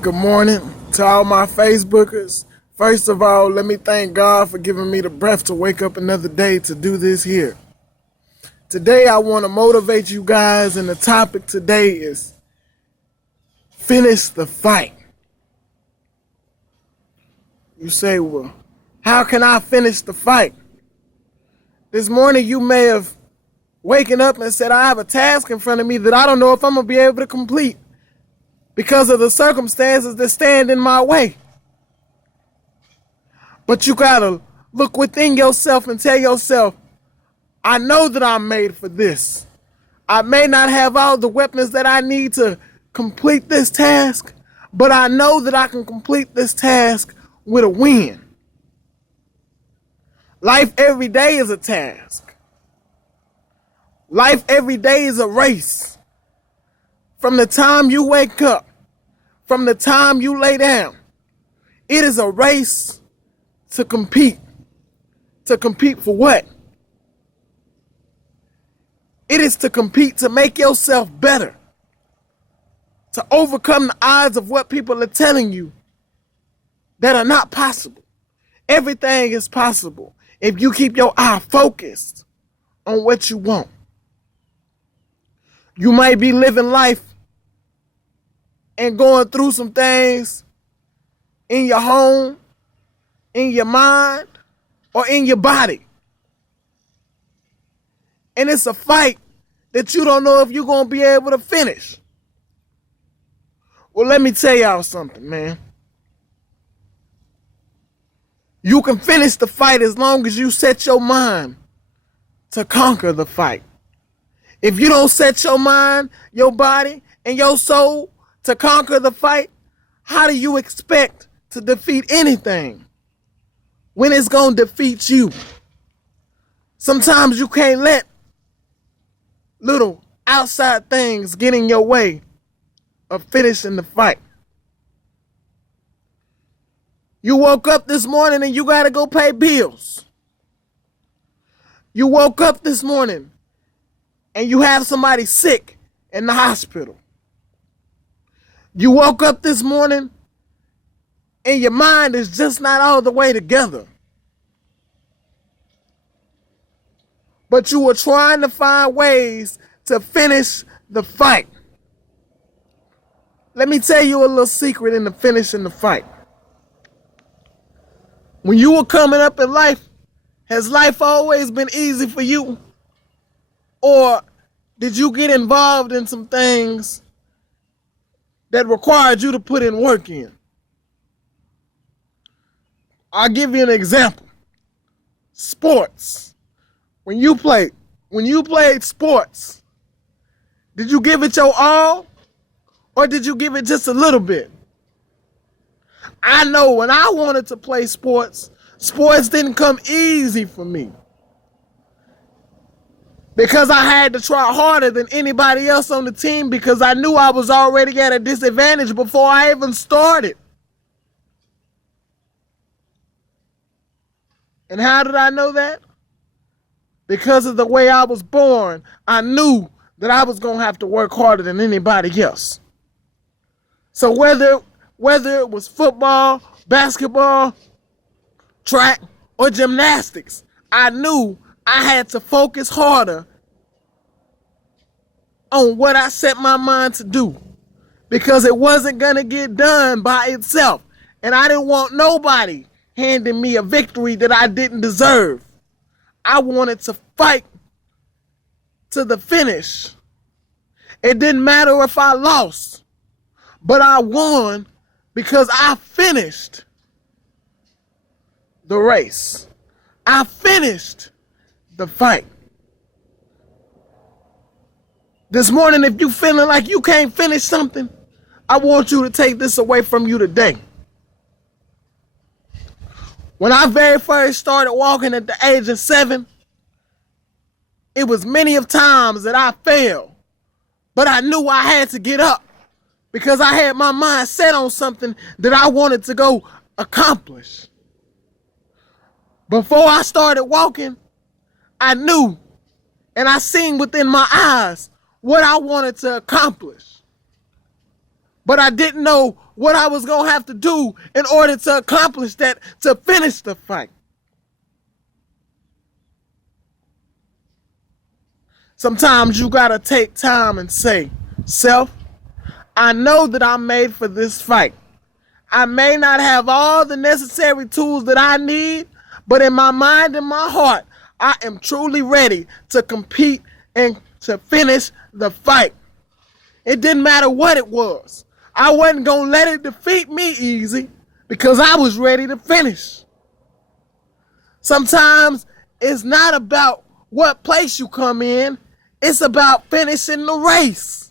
Good morning to all my Facebookers. First of all, let me thank God for giving me the breath to wake up another day to do this here. Today, I want to motivate you guys, and the topic today is finish the fight. You say, well, how can I finish the fight? This morning, you may have waken up and said, I have a task in front of me that I don't know if I'm going to be able to complete because of the circumstances that stand in my way. But you got to look within yourself and tell yourself, I know that I'm made for this. I may not have all the weapons that I need to complete this task, but I know that I can complete this task with a win. Life every day is a task. Life every day is a race. From the time you wake up, from the time you lay down, it is a race to compete. To compete for what? It is to compete to make yourself better. To overcome the odds of what people are telling you that are not possible. Everything is possible if you keep your eye focused on what you want. You might be living life and going through some things in your home, in your mind, or in your body. And it's a fight that you don't know if you're going to be able to finish. Well, let me tell y'all something, man. You can finish the fight as long as you set your mind to conquer the fight. If you don't set your mind, your body, and your soul to conquer the fight, how do you expect to defeat anything when it's going to defeat you? Sometimes you can't let little outside things get in your way of finishing the fight. You woke up this morning and you got to go pay bills. You woke up this morning and you have somebody sick in the hospital. You woke up this morning and your mind is just not all the way together. But you were trying to find ways to finish the fight. Let me tell you a little secret in the finishing the fight. When you were coming up in life, has life always been easy for you? Or did you get involved in some things that required you to put in work in? I'll give you an example. Sports. When you played sports, did you give it your all? Or did you give it just a little bit? I know when I wanted to play sports, sports didn't come easy for me. Because I had to try harder than anybody else on the team because I knew I was already at a disadvantage before I even started. And how did I know that? Because of the way I was born, I knew that I was going to have to work harder than anybody else. So whether it was football, basketball, track, or gymnastics, I knew I had to focus harder on what I set my mind to do because it wasn't going to get done by itself. And I didn't want nobody handing me a victory that I didn't deserve. I wanted to fight to the finish. It didn't matter if I lost, but I won because I finished the race. I finished the fight. This morning, if you feeling like you can't finish something, I want you to take this away from you today. When I very first started walking at the age of 7, it was many of times that I failed, but I knew I had to get up because I had my mind set on something that I wanted to go accomplish. Before I started walking, I knew and I seen within my eyes what I wanted to accomplish. But I didn't know what I was going to have to do in order to accomplish that, to finish the fight. Sometimes you got to take time and say, self, I know that I'm made for this fight. I may not have all the necessary tools that I need, but in my mind and my heart, I am truly ready to compete and to finish the fight. It didn't matter what it was. I wasn't going to let it defeat me easy because I was ready to finish. Sometimes it's not about what place you come in. It's about finishing the race.